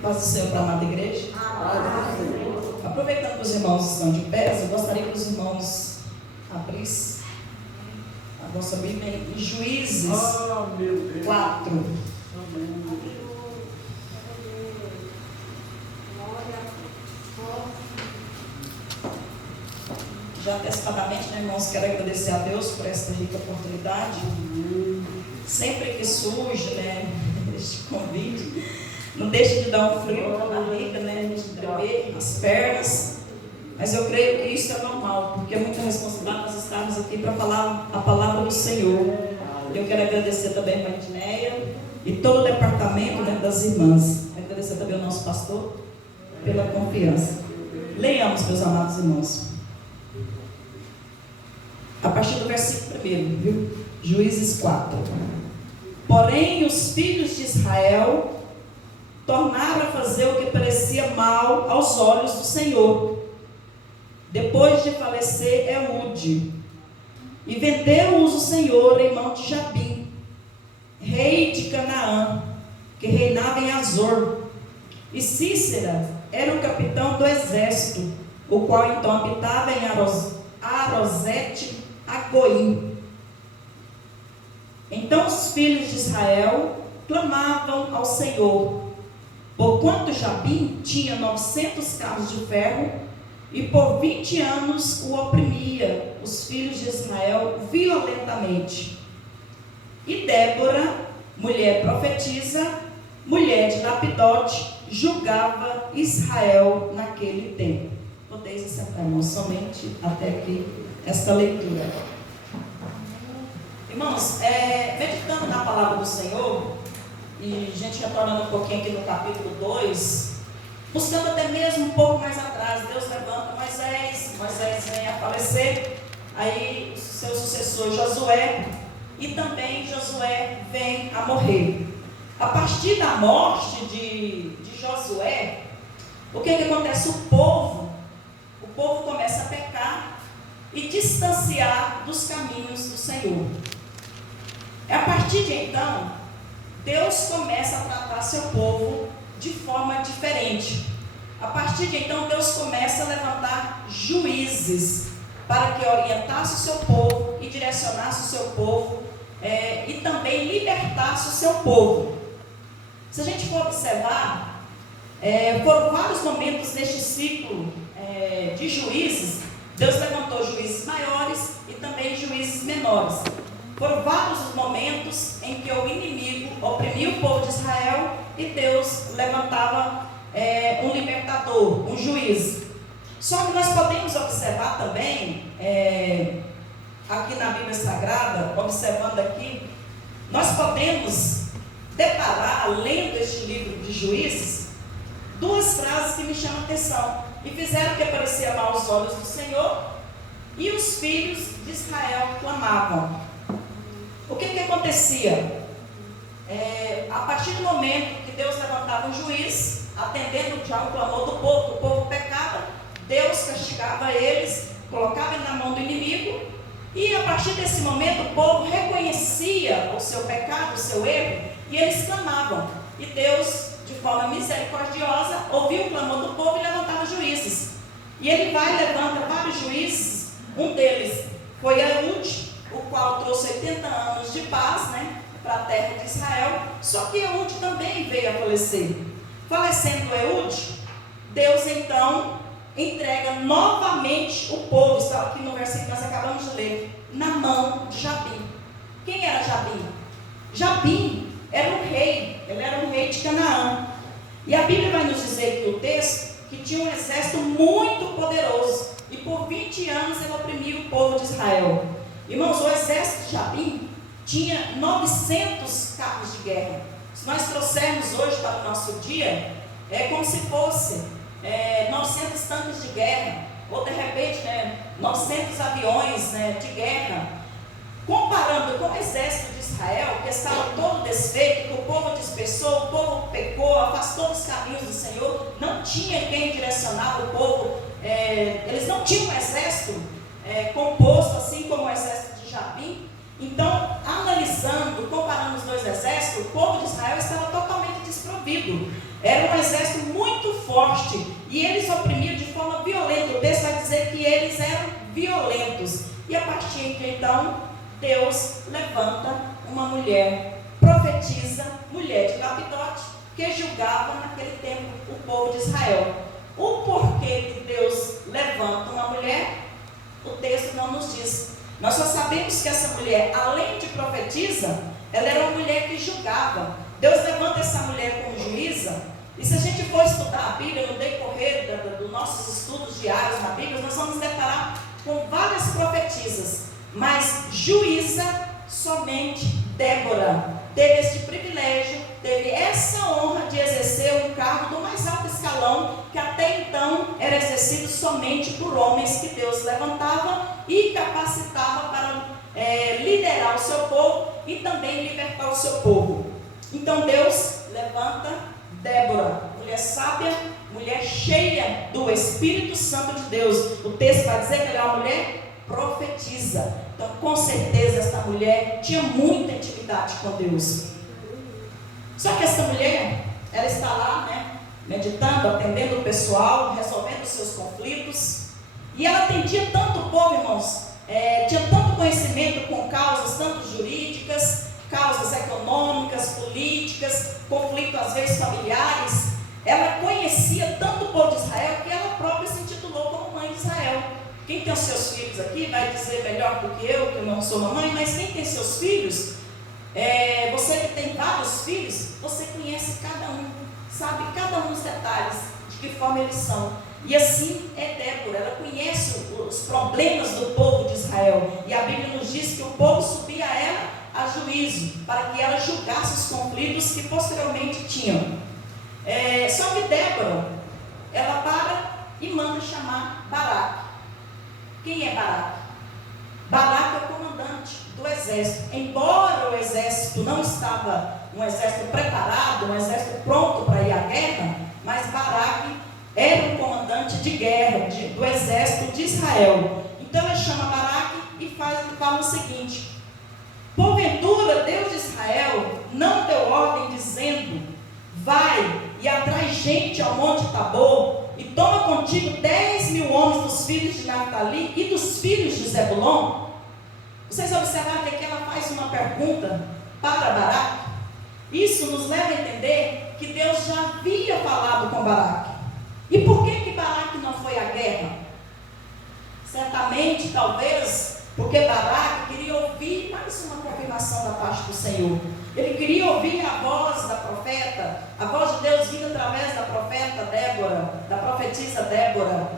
Paz do Senhor para a amada igreja. Aproveitando que os irmãos estão de pé, eu gostaria que os irmãos abrissem a vossa Bíblia em Juízes 4. Já antecipadamente, né, irmãos, quero agradecer a Deus por esta rica oportunidade. Sempre que surge, né, este convite, não deixa de dar um frio na barriga, né, de tremer as pernas. Mas eu creio que isso é normal, porque é muita responsabilidade nós estarmos aqui para falar a palavra do Senhor. Eu quero agradecer também a Edneia e todo o departamento, né, das irmãs. Agradecer também ao nosso pastor pela confiança. Leiamos, meus amados irmãos. A partir do versículo 1, viu? Juízes 4. Porém, os filhos de Israel tornaram a fazer o que parecia mal aos olhos do Senhor, depois de falecer Eude, e vendeu-os o Senhor em mão de Jabim, rei de Canaã, que reinava em Azor, e Cícera era o capitão do exército, o qual então habitava em Arosete Agoim. Então os filhos de Israel clamavam ao Senhor, porquanto Jabim tinha 900 carros de ferro, e por 20 anos o oprimia os filhos de Israel violentamente. E Débora, mulher profetisa, mulher de Lapidote, julgava Israel naquele tempo. Podeis assentar, irmãos, somente até aqui esta leitura. Irmãos, meditando na palavra do Senhor, e a gente retornando um pouquinho aqui no capítulo 2, buscando até mesmo um pouco mais atrás, Deus levanta Moisés vem a falecer, aí o seu sucessor Josué, e também Josué vem a morrer. A partir da morte de Josué, o que acontece? O povo começa a pecar e distanciar dos caminhos do Senhor. A partir de então, Deus começa a tratar seu povo de forma diferente. A partir de então, Deus começa a levantar juízes para que orientasse o seu povo e direcionasse o seu povo e também libertasse o seu povo. Se a gente for observar, foram vários momentos neste ciclo de juízes. Deus levantou juízes maiores e também juízes menores. Foram vários os momentos em que o inimigo oprimia o povo de Israel e Deus levantava um libertador, um juiz. Só que nós podemos observar também, aqui na Bíblia Sagrada, observando aqui, nós podemos deparar, lendo este livro de Juízes, duas frases que me chamam a atenção e fizeram que parecia mal aos olhos do Senhor, e os filhos de Israel clamavam. O que acontecia? A partir do momento que Deus levantava um juiz, atendendo já o clamor do povo, o povo pecava, Deus castigava eles, colocava na mão do inimigo, e a partir desse momento o povo reconhecia o seu pecado, o seu erro, e eles clamavam. E Deus, de forma misericordiosa, ouvia o clamor do povo e levantava juízes. E ele levanta vários juízes. Um deles foi Eude, o qual trouxe 80 anos de paz, né, para a terra de Israel. Só que Eude também veio a falecer. Falecendo Eude, Deus então entrega novamente o povo, está aqui no versículo que nós acabamos de ler, na mão de Jabim. Quem era Jabim? Jabim era um rei, ele era um rei de Canaã. E a Bíblia vai nos dizer que o texto, que tinha um exército muito poderoso, e por 20 anos ele oprimia o povo de Israel. Irmãos, o exército de Jabim tinha 900 carros de guerra. Se nós trouxermos hoje para o nosso dia, é como se fosse 900 tanques de guerra, ou de repente 900 aviões de guerra. Comparando com o exército de Israel, que estava todo desfeito, que o povo dispersou, o povo pecou, afastou dos caminhos do Senhor, não tinha quem direcionava o povo, eles não tinham um exército composto assim como o exército de Jabim. Então, analisando analisando, comparando os dois exércitos, o povo de Israel estava totalmente desprovido. Era um exército muito forte e eles oprimiam de forma violenta. O texto vai dizer que eles eram violentos. E a partir de então, Deus levanta uma mulher, profetiza, mulher de Lapidote, que julgava naquele tempo o povo de Israel. O porquê que Deus levanta uma mulher, o texto não nos diz. Nós só sabemos que essa mulher, além de profetiza, ela era uma mulher que julgava. Deus levanta essa mulher como juíza. E se a gente for estudar a Bíblia no decorrer dos nossos estudos diários na Bíblia, nós vamos deparar com várias profetisas. Mas juíza, somente Débora teve este privilégio, teve essa honra de exercer um cargo do mais alto escalão, que até então era exercido somente por homens que Deus levantava e capacitava para liderar o seu povo e também libertar o seu povo. Então Deus levanta Débora, mulher sábia, mulher cheia do Espírito Santo de Deus. O texto vai dizer que ela é uma mulher profetiza. Então, com certeza, esta mulher tinha muita intimidade com Deus. Só que essa mulher, ela está lá, meditando, atendendo o pessoal, resolvendo os seus conflitos. E ela atendia tanto o povo, irmãos, tinha tanto conhecimento com causas, tanto jurídicas, causas econômicas, políticas, conflitos às vezes familiares. Ela conhecia tanto o povo de Israel que ela própria se intitulou como mãe de Israel. Quem tem os seus filhos aqui vai dizer melhor do que eu não sou mamãe, mas quem tem seus filhos, você que tem vários filhos, você conhece cada um, sabe cada um dos detalhes, de que forma eles são. E assim é Débora, ela conhece os problemas do povo de Israel. E a Bíblia nos diz que o povo subia a ela a juízo, para que ela julgasse os conflitos que posteriormente tinham. Só que Débora, ela para e manda chamar Baraque. Quem é Baraque? Baraque é o comandante do exército. Embora o exército não estava um exército preparado, um exército pronto para ir à guerra, mas Baraque era o comandante de guerra do exército de Israel. Então ele chama Baraque e fala o seguinte: porventura Deus de Israel não deu ordem dizendo: vai e atrai gente ao monte Tabor, e toma contigo 10.000 homens dos filhos de Naftali e dos filhos de Zebulon? Vocês observaram que aqui ela faz uma pergunta para Baraque. Isso nos leva a entender que Deus já havia falado com Baraque. E por que Baraque não foi à guerra? Certamente, talvez, porque Baraque queria ouvir mais uma confirmação da parte do Senhor. Ele queria ouvir a voz da profeta, a voz de Deus vinda através da profeta Débora, da profetisa Débora.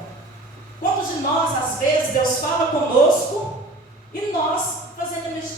Quantos de nós, às vezes, Deus fala conosco e nós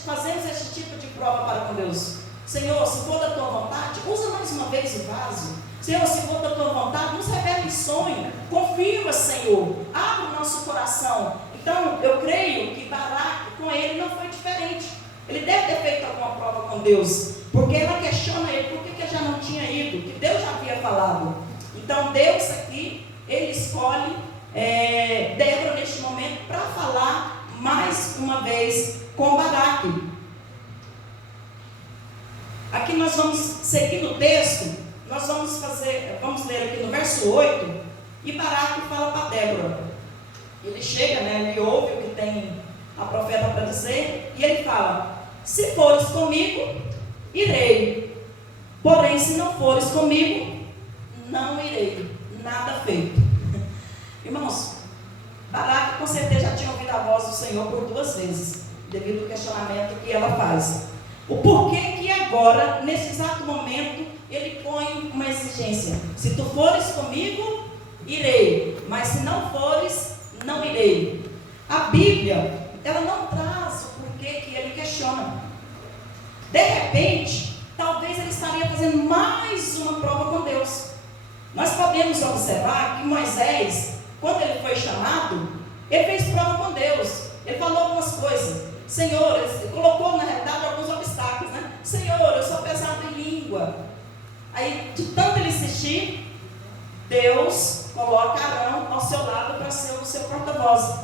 fazemos esse tipo de prova para com Deus? Senhor, se for da tua vontade, usa mais uma vez o vaso. Senhor, se for da tua vontade, nos revela em sonho. Confirma, Senhor, abre o nosso coração. Então, eu creio que Baraque, com ele, não foi diferente. Ele deve ter feito alguma prova com Deus, porque ela questiona ele, por que ele já não tinha ido, que Deus já havia falado. Então Deus aqui, ele escolhe Débora neste momento para falar mais uma vez com Baraque. Aqui nós vamos seguir no texto, nós vamos ler aqui no verso 8, e Baraque fala para Débora. Ele chega, ele ouve o que tem a profeta para dizer, e ele fala: se fores comigo, irei, porém se não fores comigo, não irei. Nada feito. Irmãos, Baraque com certeza já tinha ouvido a voz do Senhor por 2 vezes, devido ao questionamento que ela faz. O porquê que agora, nesse exato momento, ele põe uma exigência: se tu fores comigo, irei, mas se não fores, não irei. A Bíblia, ela não traz o porquê que ele questiona. De repente, talvez ele estaria fazendo mais uma prova com Deus. Nós podemos observar que Moisés, quando ele foi chamado, ele fez prova com Deus. Ele falou algumas coisas. Senhor, ele colocou na realidade alguns obstáculos, Senhor, eu sou pesado em língua. Aí, de tanto ele insistir, Deus coloca Arão ao seu lado para ser o seu porta-voz.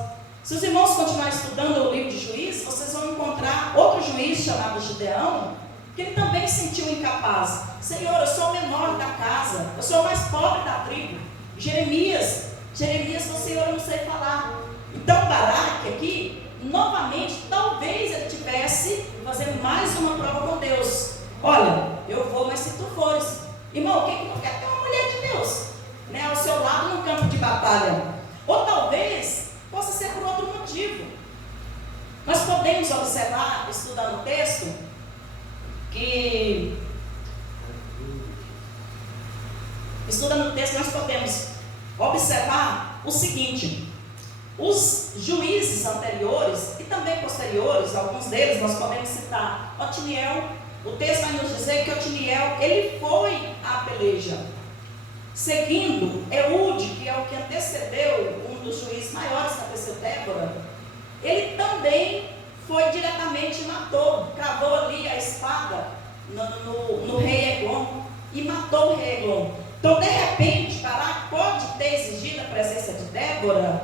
Se os irmãos continuarem estudando o livro de Juízes, vocês vão encontrar outro juiz juiz chamado Gideão, que ele também se sentiu incapaz. Senhor, eu sou o menor da casa, eu sou o mais pobre da tribo. Jeremias, falou, Senhor, eu não sei falar. Então Baraque aqui, novamente, talvez ele tivesse fazendo mais uma prova com Deus. Olha, eu vou, mas se tu fores. Irmão, quem que não quer ter uma mulher de Deus, né, ao seu lado no campo de batalha? Ou talvez possa ser por outro motivo. Nós podemos observar, estudando o texto, que nós podemos observar o seguinte: os juízes anteriores e também posteriores, alguns deles nós podemos citar Otiniel. O texto vai nos dizer que Otiniel, ele foi à peleja, seguindo Eude, que é o que antecedeu, um dos juízes maiores que antecedeu Débora. Ele também foi diretamente e matou, cravou ali a espada no rei Eglon e matou o rei Eglon. Então, de repente, Baraque pode ter exigido a presença de Débora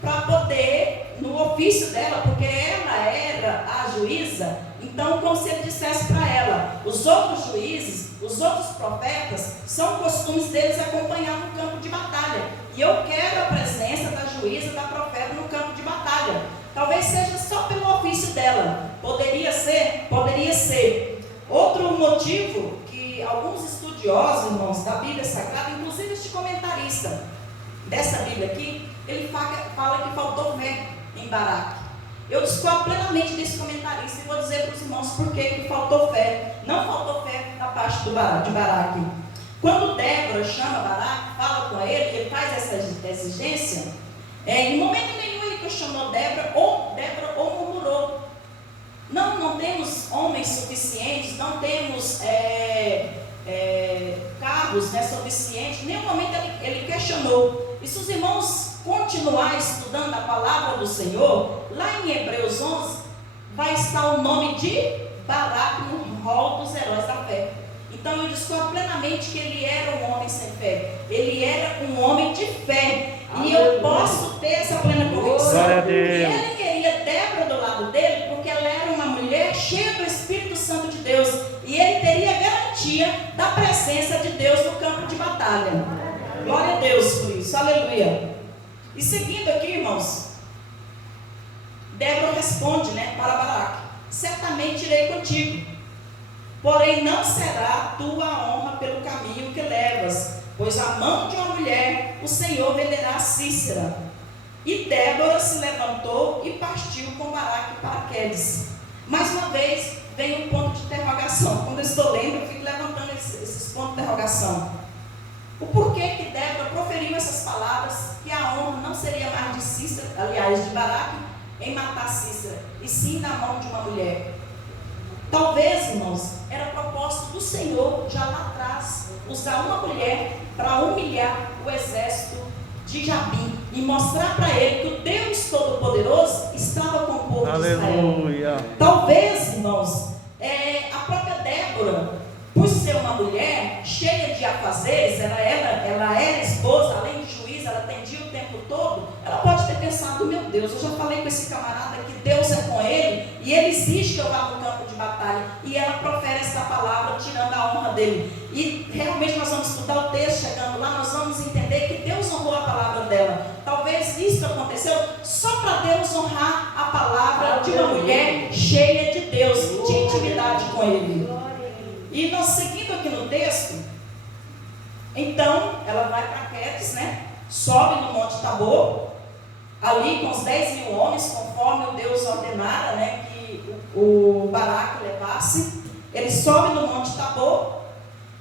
para poder, no ofício dela, porque ela era a juíza. Então, como se ele dissesse para ela: os outros juízes, os outros profetas, são costumes deles acompanhar no campo de batalha, e eu quero a presença da juíza, da profeta no campo de batalha. Talvez seja só pelo ofício dela. Poderia ser. Outro motivo que alguns estudiosos, irmãos, da Bíblia Sagrada, inclusive este comentarista dessa Bíblia aqui, ele fala que faltou fé em Baraque. Eu discordo plenamente desse comentarista e vou dizer para os irmãos por que faltou fé. Não faltou fé da parte de Baraque. Quando Débora chama Baraque, fala com ele faz essa exigência, em momento nenhum ele questionou Débora ou murmurou. Não temos homens suficientes, não temos carros, né, suficientes. Em nenhum momento ele questionou. E se os irmãos continuar estudando a palavra do Senhor, lá em Hebreus 11, vai estar o nome de Baraque no rol dos heróis da fé. Então eu discordo plenamente que ele era um homem sem fé. Ele era um homem de fé. E eu posso ter essa plena convicção. E ele queria Débora do lado dele, porque ela era uma mulher cheia do Espírito Santo de Deus. E ele teria garantia da presença de Deus no campo de batalha. Glória a Deus por isso. Aleluia. E seguindo aqui, irmãos, Débora responde, para Baraque: certamente irei contigo, porém não será tua honra pelo caminho que levas, pois a mão de uma mulher o Senhor venderá a Cícera. E Débora se levantou e partiu com Baraque para Quedes. Mais uma vez vem um ponto de interrogação. Quando eu estou lendo, eu fico levantando esses pontos de interrogação. O porquê que Débora proferiu essas palavras, que a honra não seria mais de Cícera, aliás, de Baraque, em matar Cícera, e sim na mão de uma mulher. Talvez, irmãos, era propósito do Senhor, já lá atrás, usar uma mulher para humilhar o exército de Jabim e mostrar para ele que o Deus Todo-Poderoso estava com o povo de Israel. Talvez, irmãos, a própria Débora, por ser uma mulher cheia de afazeres, ela era esposa, além de juiz, ela atendia o tempo todo. Ela pode ter pensado: meu Deus, eu já falei com esse camarada que Deus é com ele e ele exige que eu vá no campo de batalha. E ela profere essa palavra, tirando a honra dele. E realmente nós vamos estudar o texto, chegando lá, nós vamos entender que Deus honrou a palavra dela. Talvez isso aconteceu só para Deus honrar a palavra de uma mulher cheia de Deus, de intimidade com ele. E nós seguindo aqui no texto, então ela vai para Quedes, sobe no Monte Tabor, ali com os 10.000 homens, conforme o Deus ordenara, que o Baraque levasse. Ele sobe no Monte Tabor,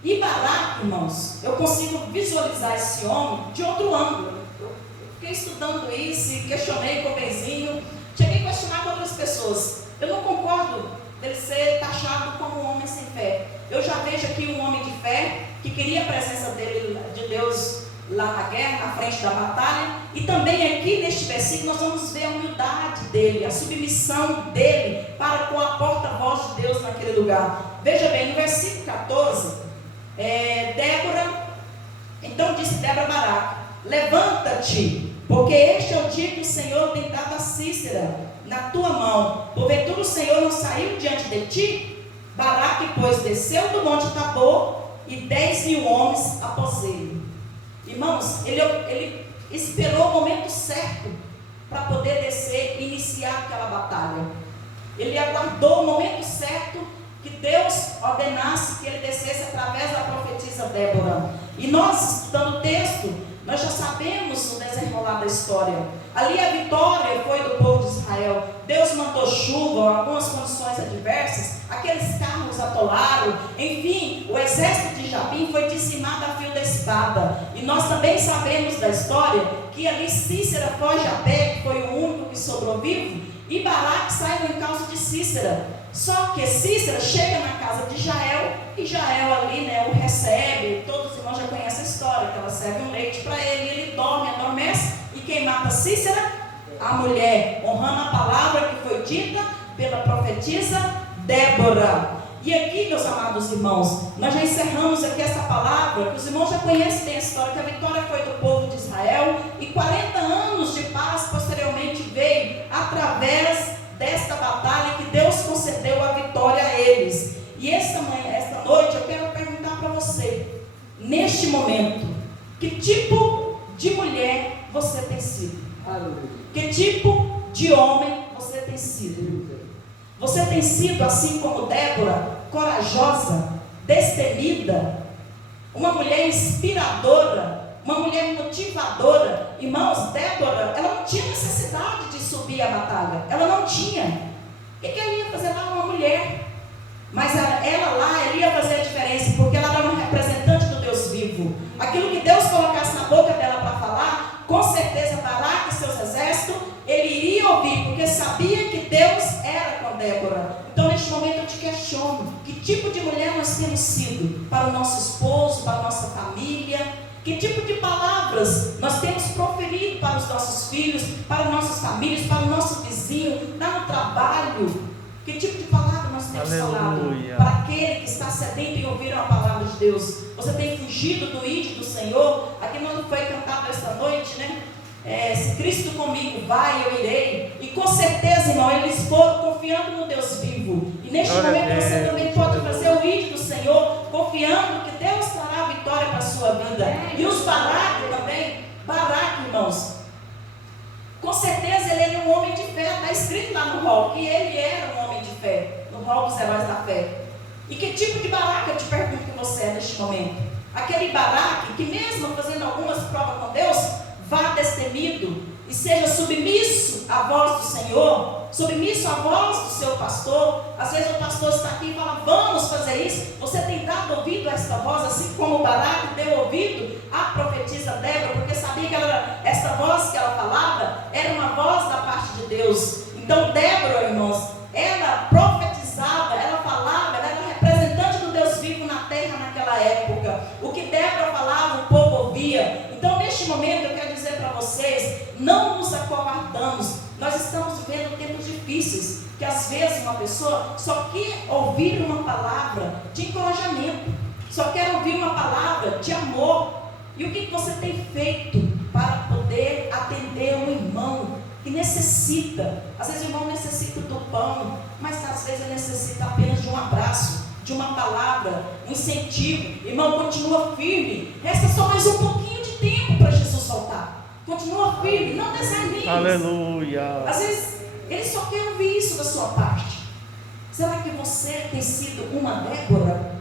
e Baraque, irmãos, eu consigo visualizar esse homem de outro ângulo. Eu fiquei estudando isso e questionei com o Benzinho, cheguei a questionar com outras pessoas. Eu não concordo dele ser taxado como um homem sem fé. Eu já vejo aqui um homem de fé que queria a presença de Deus lá na guerra, na frente da batalha. E também aqui neste versículo nós vamos ver a humildade dele, a submissão dele para com a porta-voz de Deus naquele lugar. Veja bem, no versículo 14, Débora, então disse Débora a Baraque: levanta-te, porque este é o dia que o Senhor tem dado a Cícera na tua mão. Porventura o Senhor não saiu diante de ti? Baraque, pois, desceu do monte Tabor e 10.000 homens após ele. Irmãos, ele esperou o momento certo para poder descer e iniciar aquela batalha. Ele aguardou o momento certo que Deus ordenasse que ele descesse através da profetisa Débora. E nós, estudando o texto, nós já sabemos o desenrolar da história. Ali a vitória foi do povo de Israel. Deus mandou chuva, algumas condições adversas, aqueles carros atolaram, enfim, o exército de Jabim foi dizimado a fio da espada. E nós também sabemos da história que ali Cícera foge a pé, que foi o único que sobrou vivo, e Baraque sai no encalço de Cícera. Só que Cícera chega na casa de Jael, e Jael ali, o recebe. Todos os irmãos já conhecem a história, que ela serve um leite para ele, ele dorme, adormece, e quem mata Cícera? A mulher, honrando a palavra que foi dita pela profetisa Débora. E aqui, meus amados irmãos, nós já encerramos aqui essa palavra, que os irmãos já conhecem bem a história, que a vitória foi do povo de Israel, e 40 anos de paz posteriormente veio através desta batalha que Deus concedeu a vitória a eles. E esta noite eu quero perguntar para você, neste momento, que tipo de mulher você tem sido? Que tipo de homem você tem sido? Você tem sido, assim como Débora, corajosa, destemida, uma mulher inspiradora, uma mulher motivadora? Irmãos, Débora, ela não tinha necessidade de subir a batalha, ela não tinha. O que ela ia fazer lá? Uma mulher. Mas ela lá, ela ia fazer a diferença, porque ela era uma representante do Deus vivo. Aquilo que Deus colocasse na boca dela para falar, com certeza Baraque e seus exércitos, ele iria ouvir, porque sabia que Deus era com Débora. Então neste momento eu te questiono, que tipo de mulher nós temos sido para o nosso esposo, para a nossa família? Que tipo de palavras nós temos proferido para os nossos filhos, para nossas famílias, para o nosso vizinho, lá no trabalho? Que tipo de palavra nós temos falado para aquele que está sedento em ouvir a palavra de Deus? Você tem fugido do ídolo do Senhor? Aqui não foi cantado esta noite, né? Se Cristo comigo vai, eu irei. E com certeza, irmão, eles foram confiando no Deus vivo. E neste momento você também pode fazer o ídolo do Senhor, confiando que Deus trará a vitória para a sua vida. E os Baraque também, Baraque, irmãos, com certeza ele era um homem de fé. Está escrito lá no rol que ele era um homem de fé, no rol dos heróis da fé. E que tipo de Baraque, eu te pergunto, que você é neste momento? Aquele Baraque que mesmo fazendo algumas provas com Deus, vá destemido e seja submisso à voz do Senhor, submisso à voz do seu pastor. Às vezes o pastor está aqui e fala, vamos fazer isso. Você tem dado ouvido a esta voz, assim como o Baraque deu ouvido à profetisa Débora, porque sabia que essa voz que ela falava era uma voz da parte de Deus. Então Débora, irmãos, ela profetizava, ela falava, ela era representante do Deus vivo na terra naquela época. O que Débora falava, o povo ouvia. Então neste momento eu quero dizer para vocês, não nos acovardamos. Nós estamos vivendo tempos difíceis, que às vezes uma pessoa só quer ouvir uma palavra de encorajamento, só quer ouvir uma palavra de amor. E o que você tem feito para poder atender um irmão que necessita? Às vezes o irmão necessita do pão, mas às vezes ele necessita apenas de um abraço, de uma palavra, um incentivo. Irmão, continua firme, resta só mais um pouquinho de tempo para Jesus voltar. Continua firme, não desanime. Aleluia. Às vezes ele só quer ouvir isso da sua parte. Será que você tem sido uma Débora?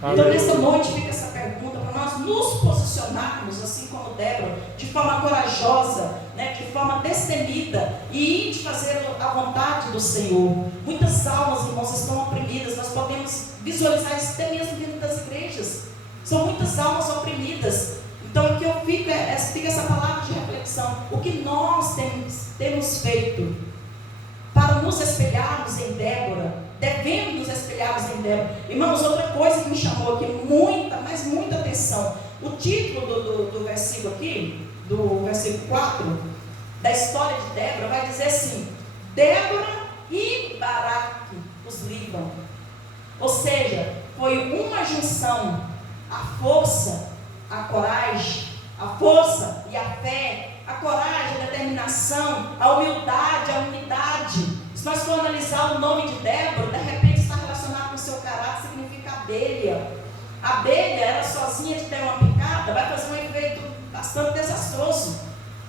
Aleluia. Então nessa noite fica essa pergunta para nós nos posicionarmos assim como Débora, de forma corajosa, de forma destemida, e de fazer a vontade do Senhor. Muitas almas, irmãos, estão oprimidas. Nós podemos visualizar isso até mesmo dentro das igrejas. São muitas almas oprimidas. Então o que eu fico fica essa palavra de reflexão. O que nós temos feito para nos espelharmos em Débora? Devemos nos espelharmos em Débora. Irmãos, outra coisa que me chamou aqui mas muita atenção. O título do versículo aqui, do versículo 4, da história de Débora, vai dizer assim: Débora e Baraque os livram. Ou seja, foi uma junção, a força, a coragem, a força e a fé, a coragem, a determinação, a humildade, a unidade. Se nós for analisar o nome de Débora, de repente está relacionado com o seu caráter, significa abelha. A abelha, ela sozinha de ter uma picada, vai fazer um efeito bastante desastroso.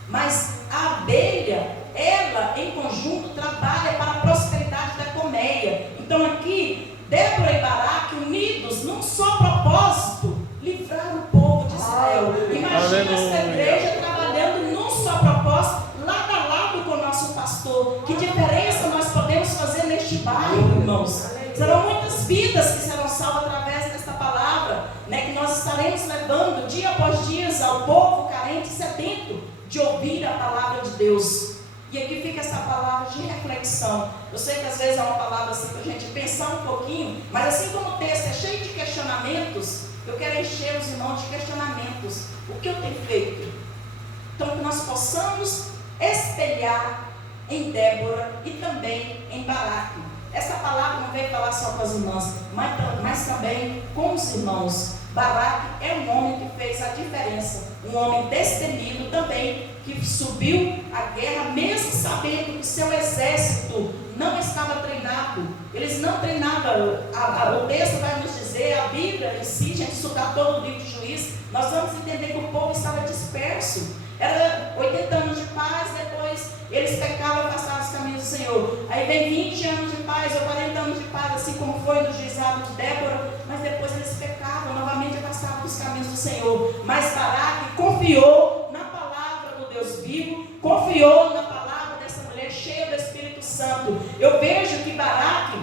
Mas a abelha, ela em conjunto trabalha para a prosperidade da colmeia. Então aqui, Débora e Baraque unidos num só propósito, livrar o povo de Israel. Imagina essa igreja trabalhando num só propósito, lado a lado com o nosso pastor. Que diferença nós podemos fazer neste bairro, irmãos? Serão muitas vidas que serão salvas através desta palavra, né, que nós estaremos levando dia após dia ao povo carente e sedento de ouvir a palavra de Deus. E aqui fica essa palavra de reflexão. Eu sei que às vezes é uma palavra assim para a gente pensar um pouquinho, mas assim como o texto é cheio de questionamentos, eu quero encher os irmãos de questionamentos. O que eu tenho feito? Então que nós possamos espelhar em Débora e também em Baraque. Essa palavra não veio falar só com as irmãs, mas também com os irmãos. Baraque é um homem que fez a diferença, um homem destemido também, que subiu à guerra, mesmo sabendo que seu exército não estava treinado. Eles não treinavam, o texto vai nos dizer, a Bíblia em si, a gente estudar todo o livro de Juízes, nós vamos entender que o povo estava disperso. Era 80 anos de paz, depois eles pecavam, afastavam os caminhos do Senhor. Aí vem 20 anos de paz, ou 40 anos de paz, assim como foi no juizado de Débora, mas depois eles pecavam, novamente afastavam dos caminhos do Senhor. Mas Baraque confiou na palavra do Deus vivo, confiou na palavra dessa mulher cheia do Espírito Santo. Eu vejo que Baraque,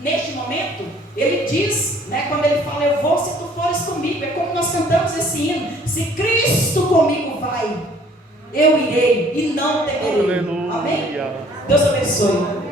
neste momento, ele diz, né, quando ele fala, eu vou se tu fores comigo, é como nós cantamos esse hino, se Cristo comigo vai, eu irei e não temerei. Amém? Deus abençoe.